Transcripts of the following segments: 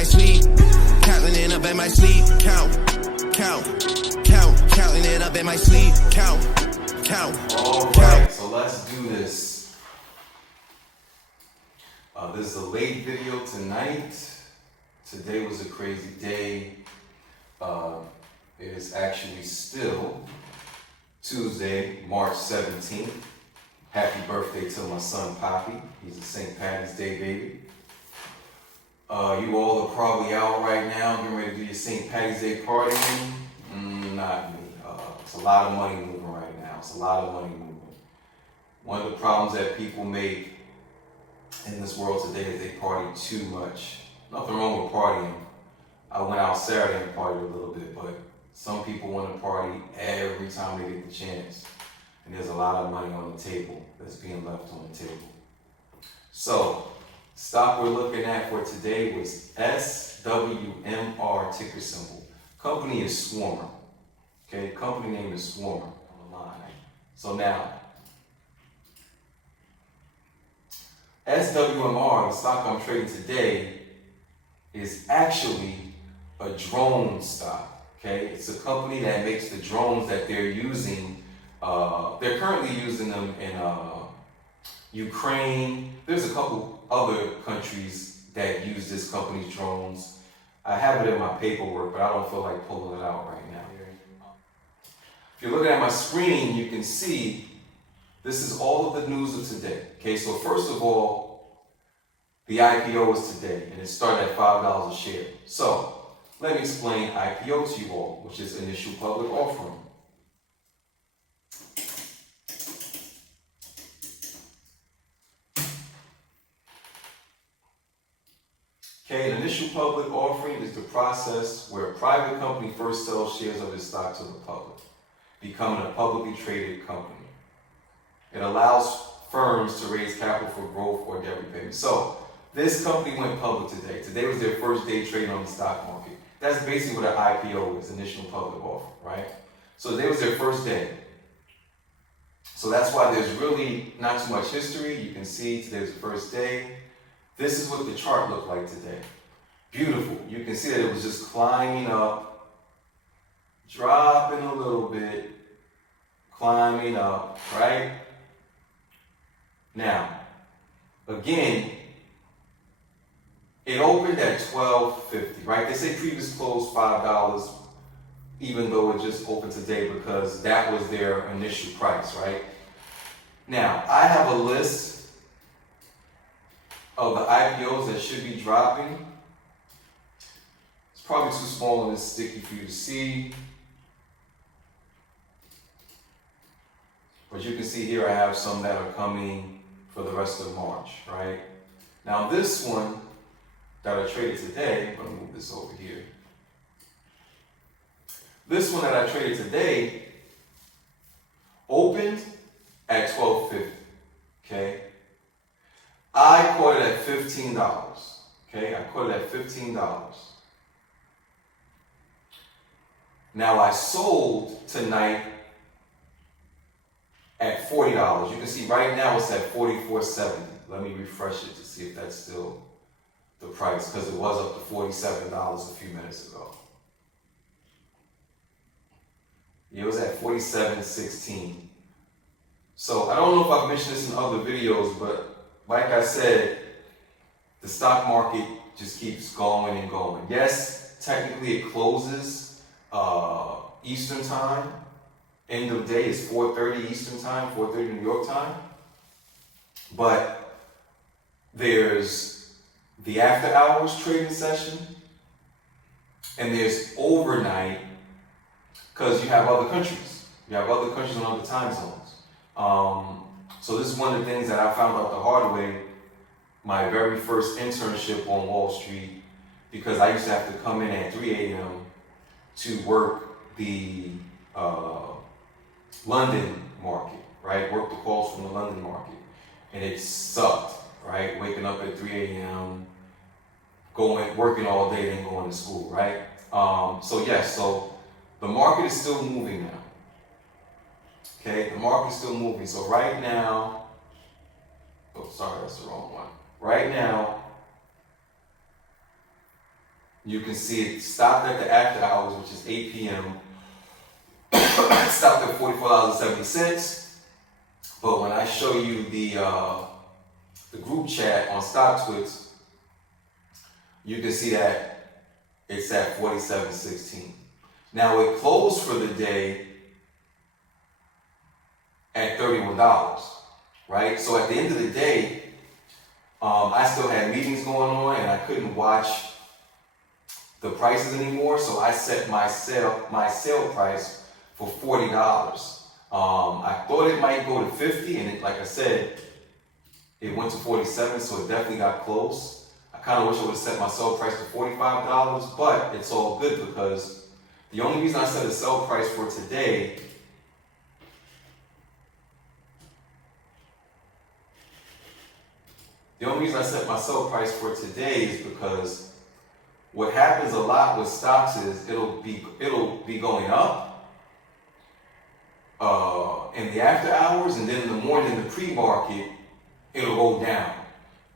my sleep. Counting it up in my sleep. Count. Counting it up in my sleep. Count. Alright, so let's do this. This is a late video tonight. Today was a crazy day. It is actually still Tuesday, March 17th. Happy birthday to my son, Poppy. He's a St. Patty's Day baby. You all are probably out right now, getting ready to do your St. Patty's Day partying. Not me. It's a lot of money moving right now. It's a lot of money moving. One of the problems that people make in this world today is they party too much. Nothing wrong with partying. I went out Saturday and partied a little bit, but some people want to party every time they get the chance. And there's a lot of money on the table that's being left on the table. So, stock we're looking at for today was SWMR ticker symbol. Company is SWMR. Okay, company name is SWMR on the line. So now, SWMR, the stock I'm trading today, is actually a drone stock. Okay, it's a company that makes the drones that they're using. They're currently using them in Ukraine. There's a couple other countries that use this company's drones. I have it in my paperwork, but I don't feel like pulling it out right now. If you're looking at my screen, you can see this is all of the news of today. Okay, so first of all, the IPO is today, and it started at $5 a share. So let me explain IPO to you all, which is initial public offering. Okay, an initial public offering is the process where a private company first sells shares of its stock to the public, becoming a publicly traded company. It allows firms to raise capital for growth or debt repayment. So this company went public today. Today was their first day trading on the stock market. That's basically what an IPO is, initial public offering, right? So today was their first day. So that's why there's really not too much history. You can see today's the first day. This is what the chart looked like today. Beautiful. You can see that it was just climbing up, dropping a little bit, climbing up, right? Now, again, it opened at $12.50, right? They say previous close $5, even though it just opened today because that was their initial price, right? Now, I have a list of the IPOs that should be dropping. It's probably too small and it's sticky for you to see. But you can see here I have some that are coming for the rest of March, right? Now this one that I traded today, I'm gonna move this over here. This one that I traded today opened at $12.50, okay? I caught it at $15, okay? I caught it at $15. Now I sold tonight at $40. You can see right now it's at $44.70. Let me refresh it to see if that's still the price because it was up to $47 a few minutes ago. It was at $47.16. So I don't know if I've mentioned this in other videos, but like I said, the stock market just keeps going and going. Yes, technically it closes Eastern time. End of day is 4:30 Eastern time, 4:30 New York time. But there's the after hours trading session and there's overnight because you have other countries. You have other countries on other time zones. So this is one of the things that I found out the hard way, my very first internship on Wall Street, because I used to have to come in at 3 a.m. to work the London market, right? Work the calls from the London market. And it sucked, right? Waking up at 3 a.m., working all day, then going to school, right? So the market is still moving now. Okay, the market is still moving. So right now, oh, sorry, that's the wrong one. Right now, You can see it stopped at the after hours, which is 8 p.m. It stopped at $44.70. But when I show you the group chat on StockTwits, you can see that it's at $47.16. Now it closed for the day at $31, right? So at the end of the day, I still had meetings going on and I couldn't watch the prices anymore. So I set my sale price for $40. I thought it might go to 50, and it, like I said, it went to 47, so it definitely got close. I kind of wish I would have set my sell price to $45, but it's all good because the only reason I set a sell price for today is because what happens a lot with stocks is it'll be going up in the after hours, and then in the morning in the pre-market, it'll go down.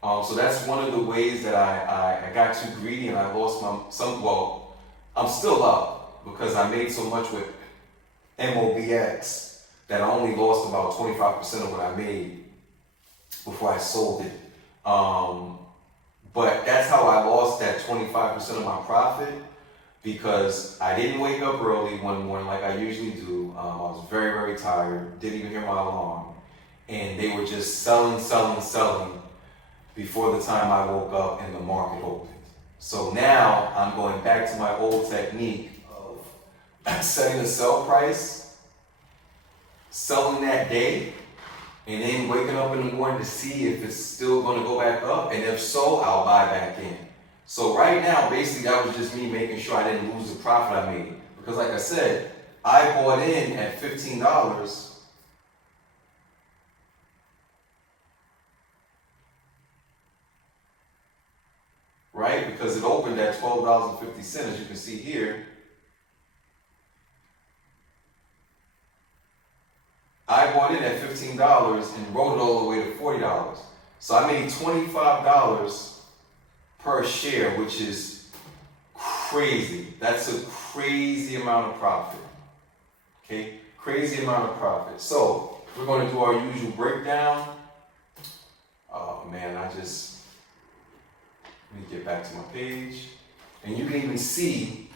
So that's one of the ways that I got too greedy and I lost I'm still up because I made so much with MOBX that I only lost about 25% of what I made before I sold it. But that's how I lost that 25% of my profit, because I didn't wake up early one morning like I usually do. I was very, very tired, didn't even hear my alarm. And they were just selling before the time I woke up and the market opened. So now I'm going back to my old technique of setting a sell price, selling that day, and then waking up in the morning to see if it's still going to go back up, and if so, I'll buy back in. So right now, basically, that was just me making sure I didn't lose the profit I made. Because like I said, I bought in at $15, right? Because it opened at $12.50, as you can see here. I bought in at $15 and rode it all the way to $40. So I made $25 per share, which is crazy. That's a crazy amount of profit. Okay, crazy amount of profit. So we're going to do our usual breakdown. Oh man, let me get back to my page. And you can even see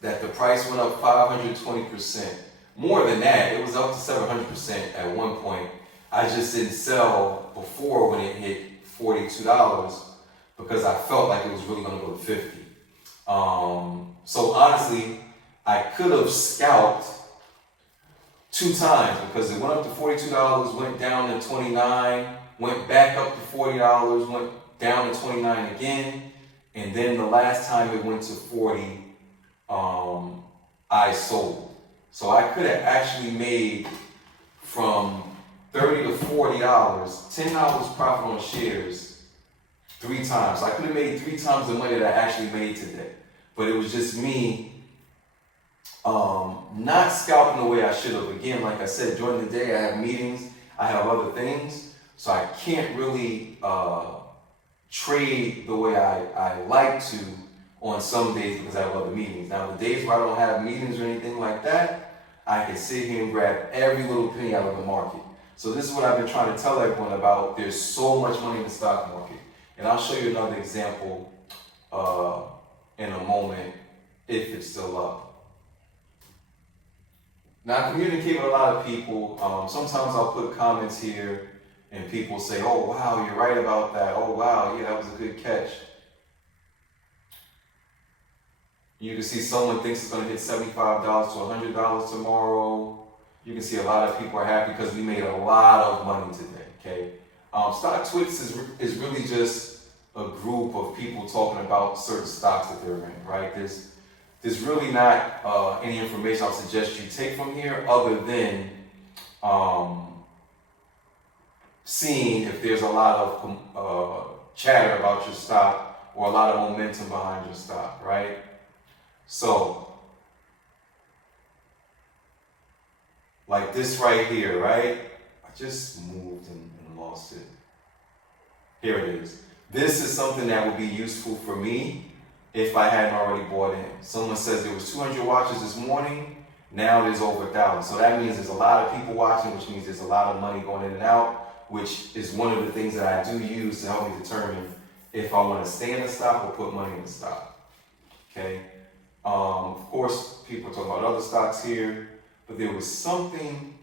that the price went up 520%. More than that, it was up to 700% at one point. I just didn't sell before when it hit $42 because I felt like it was really going to go to 50. So honestly, I could have scalped 2 times because it went up to $42, went down to $29, went back up to $40, went down to $29 again, and then the last time it went to 40, I sold. So I could have actually made from $30 to $40, $10 profit on shares 3 times. So I could have made 3 times the money that I actually made today. But it was just me not scalping the way I should have. Again, like I said, during the day I have meetings, I have other things, so I can't really trade the way I like to on some days because I have other meetings. Now, the days where I don't have meetings or anything like that, I can sit here and grab every little penny out of the market. So this is what I've been trying to tell everyone about. There's so much money in the stock market. And I'll show you another example in a moment if it's still up. Now, I communicate with a lot of people. Sometimes I'll put comments here and people say, oh, wow, you're right about that. Oh, wow, yeah, that was a good catch. You can see someone thinks it's going to hit $75 to $100 tomorrow. You can see a lot of people are happy because we made a lot of money today, okay? StockTwits is really just a group of people talking about certain stocks that they're in, right? There's really not any information I'll suggest you take from here other than seeing if there's a lot of chatter about your stock or a lot of momentum behind your stock, right? So, like this right here, right? I just moved and lost it. Here it is. This is something that would be useful for me if I hadn't already bought in. Someone says there was 200 watches this morning. Now there's over 1,000. So that means there's a lot of people watching, which means there's a lot of money going in and out, which is one of the things that I do use to help me determine if I want to stay in the stock or put money in the stock. Okay. Of course, people are talking about other stocks here, but there was something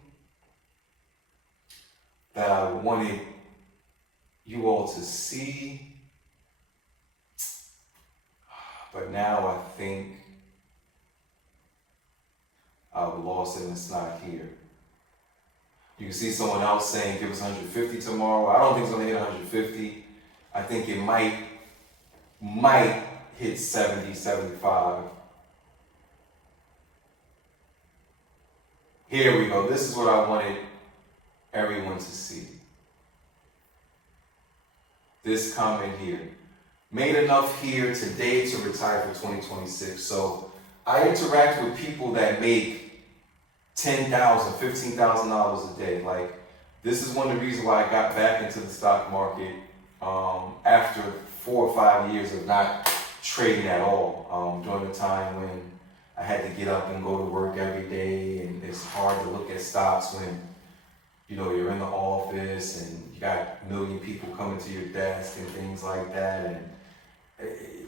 that I wanted you all to see, but now I think I've lost it and it's not here. You can see someone else saying give us 150 tomorrow. I don't think it's going to hit 150. I think it might hit 70, 75. Here we go. This is what I wanted everyone to see. This comment here. Made enough here today to retire for 2026. So I interact with people that make $10,000, $15,000 a day. Like, this is one of the reasons why I got back into the stock market after 4 or 5 years of not trading at all. During the time when I had to get up and go to work every day, and it's hard to look at stocks when, you know, you're in the office and you got a million people coming to your desk and things like that, and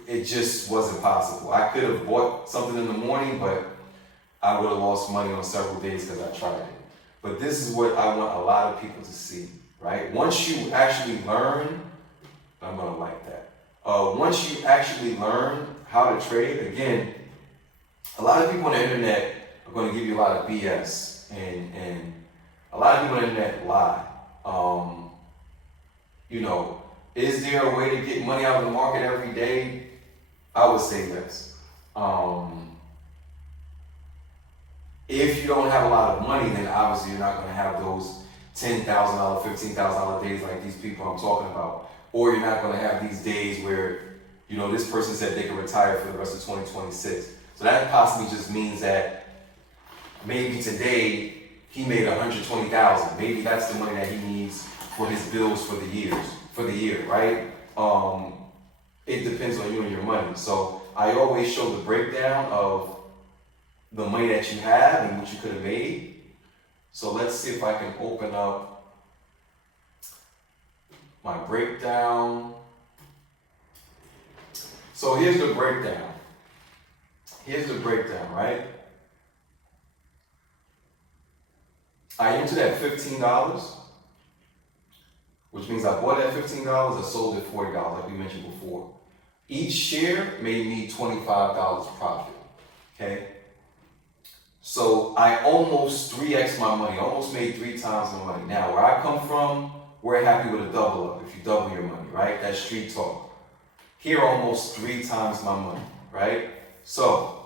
it just wasn't possible. I could have bought something in the morning, but I would have lost money on several days because I tried it. But this is what I want a lot of people to see, right? Once you actually learn, I'm gonna like that. Once you actually learn how to trade, again, a lot of people on the internet are going to give you a lot of BS, and a lot of people on the internet lie. You know, is there a way to get money out of the market every day? I would say yes. If you don't have a lot of money, then obviously you're not going to have those $10,000, $15,000 days like these people I'm talking about. Or you're not going to have these days where, you know, this person said they can retire for the rest of 2026. So that possibly just means that maybe today he made $120,000. Maybe that's the money that he needs for his bills for the year, right? It depends on you and your money. So I always show the breakdown of the money that you have and what you could have made. So let's see if I can open up my breakdown. So here's the breakdown. Right? I entered at $15, which means I bought at $15, I sold at $40, like we mentioned before. Each share made me $25 profit, okay? So I almost 3x my money, almost made 3 times my money. Now, where I come from, we're happy with a double up, if you double your money, right? That's street talk. Here, almost 3 times my money, right? So,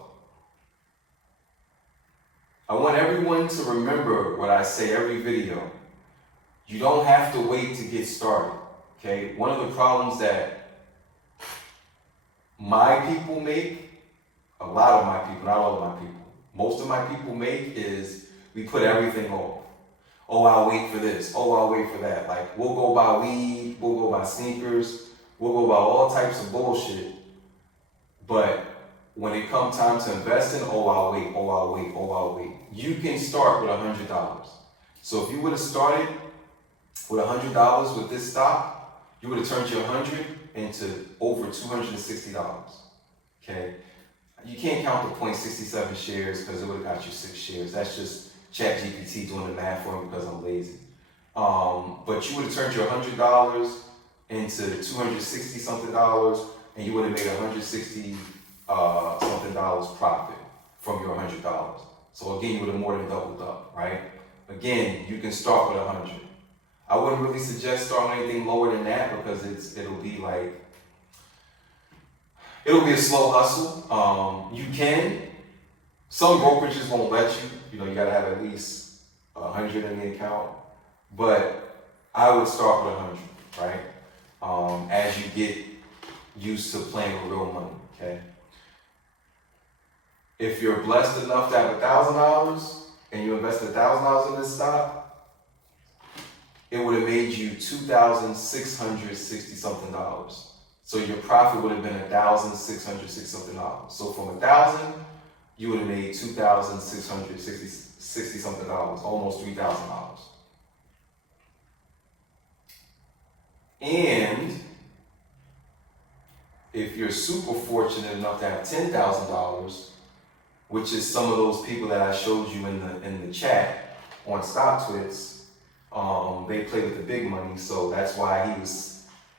I want everyone to remember what I say every video. You don't have to wait to get started, okay? One of the problems that my people make, a lot of my people, not all of my people, most of my people make is we put everything off. Oh, I'll wait for this. Oh, I'll wait for that. Like, we'll go buy weed, we'll go buy sneakers, we'll go buy all types of bullshit. But when it comes time to invest in, oh, I'll wait, oh, I'll wait, oh, I'll wait. You can start with $100. So if you would have started with $100 with this stock, you would have turned your 100 into over $260, okay? You can't count the 0.67 shares because it would have got you 6 shares. That's just ChatGPT doing the math for me because I'm lazy. But you would have turned your $100 into $260 something, and you would have made $160 something profit from your $100. So again, you would have more than doubled up, right? Again, you can start with 100. I wouldn't really suggest starting anything lower than that because it'll be a slow hustle. You can. Some brokerages won't let you. You know, you gotta have at least 100 in the account. But I would start with 100, right? As you get used to playing with real money, okay? If you're blessed enough to have $1,000 and you invest $1,000 in this stock, it would have made you $2,660 something. So your profit would have been $1,660 something. So from 1,000, you would have made $2,660 something, almost $3,000. And if you're super fortunate enough to have $10,000, which is some of those people that I showed you in the chat on StockTwits, they play with the big money, so that's why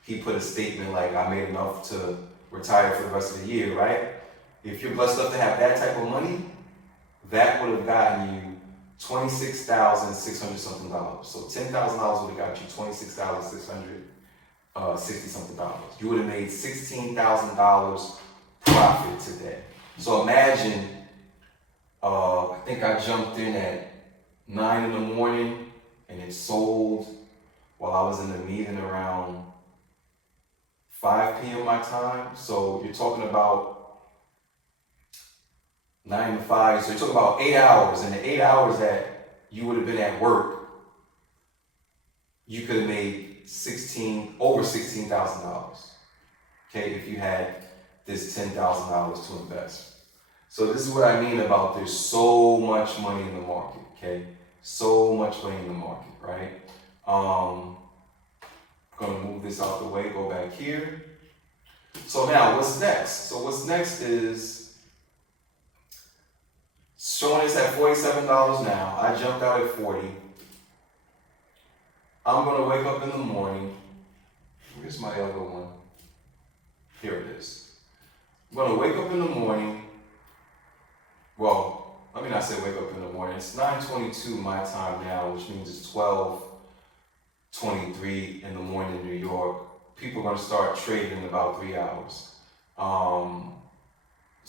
he put a statement like, I made enough to retire for the rest of the year, right? If you're blessed enough to have that type of money, that would have gotten you $26,600 something. So $10,000 would have got you $26,660 something. You would have made $16,000 profit today. So imagine, I think I jumped in at 9 in the morning and it sold while I was in the meeting around 5 p.m. my time. So you're talking about 9 to 5. So you're talking about 8 hours. And the 8 hours that you would have been at work, you could have made over $16,000. Okay, if you had this $10,000 to invest. So this is what I mean about there's so much money in the market. Okay, so much money in the market, right? I'm gonna move this out the way, go back here. So now what's next? So what's next is showing us at $47 now. I jumped out at 40. I'm gonna wake up in the morning. Where's my other one? Here it is. I'm gonna wake up in the morning. Well, let me not say wake up in the morning. It's 9:22 my time now, which means it's 12:23 in the morning in New York. People are gonna start trading in about 3 hours. So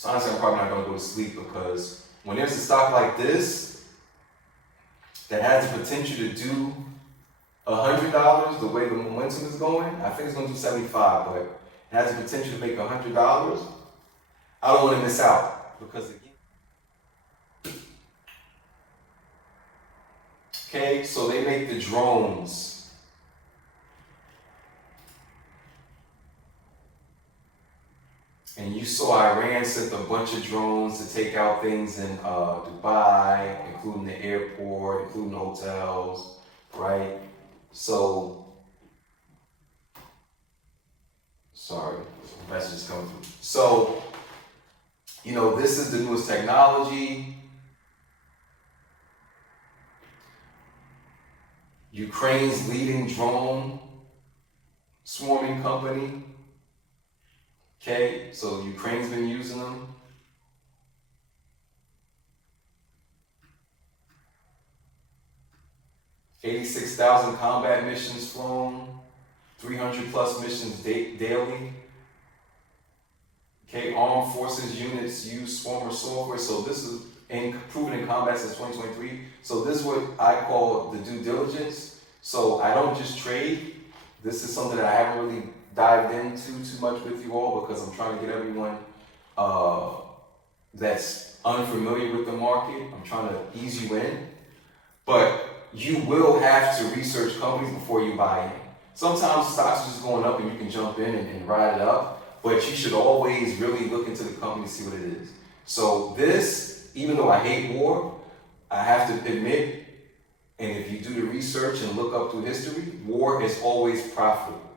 honestly, I'm probably not gonna go to sleep because when there's a stock like this that has the potential to do $100, the way the momentum is going, I think it's going to do 75, but it has the potential to make $100. I don't want to miss out because again. Okay, so they make the drones. And you saw Iran sent a bunch of drones to take out things in Dubai, including the airport, including the hotels, right? So, sorry, message is coming through. So, you know, this is the newest technology. Ukraine's leading drone swarming company. Okay, so Ukraine's been using them. $86,000 combat missions flown, 300 plus missions daily. Okay, armed forces units use swarmer software. So this is proven in combat since 2023. So this is what I call the due diligence. So I don't just trade. This is something that I haven't really dived into too much with you all because I'm trying to get everyone that's unfamiliar with the market. I'm trying to ease you in. But you will have to research companies before you buy in. Sometimes stocks are just going up and you can jump in and ride it up, but you should always really look into the company to see what it is. So this, even though I hate war, I have to admit, and if you do the research and look up through history, war is always profitable,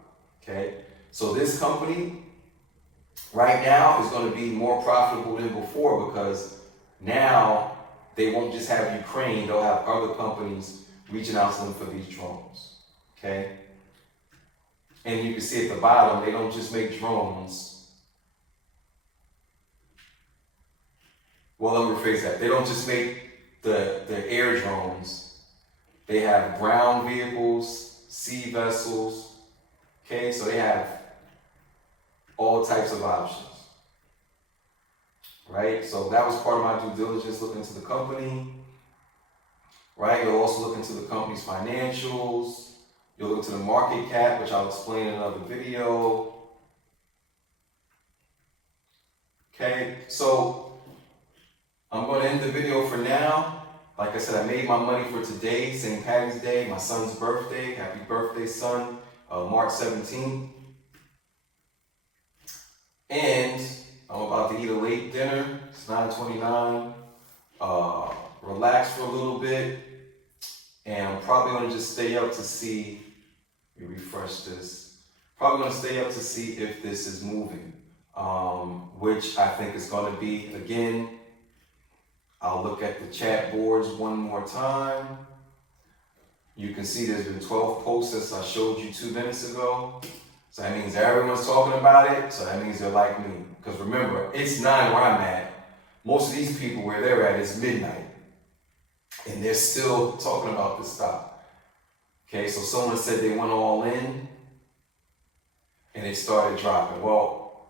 okay? So this company right now is going to be more profitable than before because now they won't just have Ukraine, they'll have other companies reaching out to them for these drones, okay? And you can see at the bottom, they don't just make drones. Well, let me rephrase that. They don't just make the air drones. They have ground vehicles, sea vessels, okay? So they have all types of options, right? So that was part of my due diligence, looking into the company, right? You'll also look into the company's financials. You'll look into the market cap, which I'll explain in another video. Okay, so I'm going to end the video for now. Like I said, I made my money for today, St. Patty's Day, my son's birthday. Happy birthday, son, March 17th. And I'm about to eat a late dinner. It's 9:29. Relax for a little bit. And I'm probably going to just stay up to see, let me refresh this. Probably going to stay up to see if this is moving, which I think is going to be, again, I'll look at the chat boards one more time. You can see there's been 12 posts as I showed you 2 minutes ago. So that means everyone's talking about it. So that means they're like me. Because remember, it's 9 where I'm at. Most of these people where they're at is midnight. And they're still talking about this stock. Okay, so someone said they went all in and it started dropping. Well,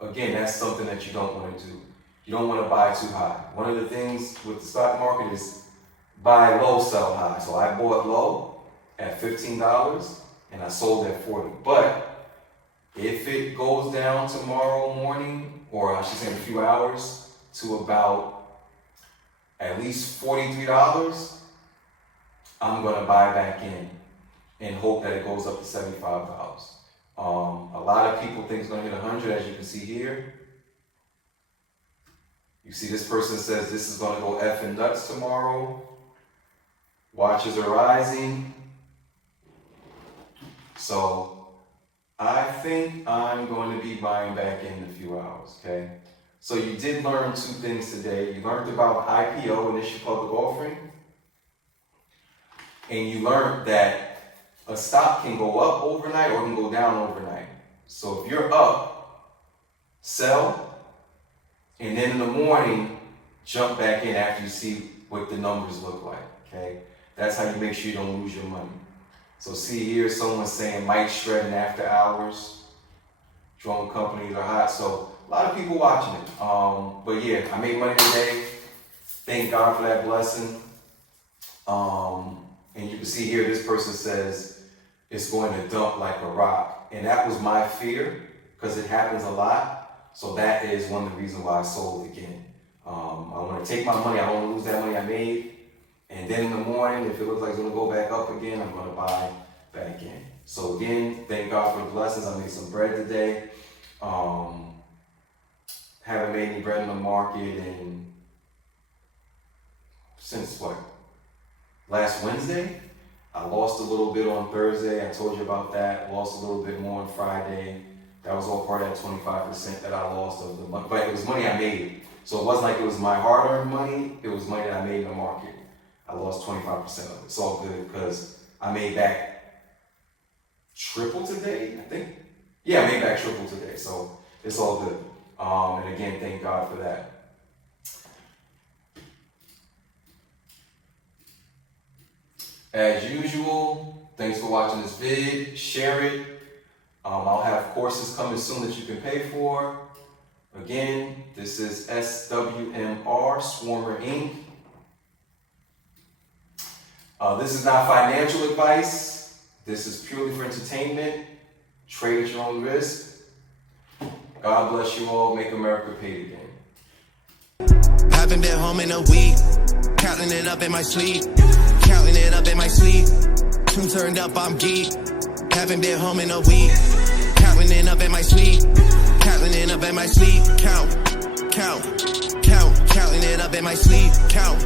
again, that's something that you don't want to do. You don't want to buy too high. One of the things with the stock market is buy low, sell high. So I bought low at $15 and I sold at $40. But if it goes down tomorrow morning, or I should say in a few hours, to about at least $43, I'm going to buy back in and hope that it goes up to $75. A lot of people think it's going to hit 100, as you can see here. You see this person says this is going to go effing nuts tomorrow. Watches are rising. So I think I'm going to be buying back in a few hours, okay? So you did learn 2 things today. You learned about IPO, initial public offering. And you learned that a stock can go up overnight or can go down overnight. So if you're up, sell. And then in the morning, jump back in after you see what the numbers look like, okay? That's how you make sure you don't lose your money. So see here, someone's saying might shred in after hours. Drone companies are hot, so a lot of people watching it. But yeah, I made money today. Thank God for that blessing. And you can see here, this person says it's going to dump like a rock. And that was my fear, because it happens a lot. So that is one of the reasons why I sold again. I want to take my money. I don't want to lose that money I made. And then in the morning, if it looks like it's going to go back up again, I'm going to buy back in. So again, thank God for the blessings. I made some bread today. Haven't made any bread in the market since what? Last Wednesday? I lost a little bit on Thursday. I told you about that. Lost a little bit more on Friday. That was all part of that 25% that I lost of the money. But it was money I made. So it wasn't like it was my hard-earned money. It was money that I made in the market. I lost 25% of it. It's all good because I made back triple today, I think. Yeah, I made back triple today. So it's all good. And again, thank God for that. As usual, thanks for watching this vid. Share it. I'll have courses coming soon that you can pay for. Again, this is SWMR, SWMR Inc. This is not financial advice. This is purely for entertainment. Trade at your own risk. God bless you all. Make America great again. Haven't been home in a week. Counting it up in my sleep. Counting it up in my sleep. Tune turned up, I'm geek. Haven't been home in a week. Counting it up in my sleep. Counting it up in my sleep. Count. Counting it up in my sleep. Count.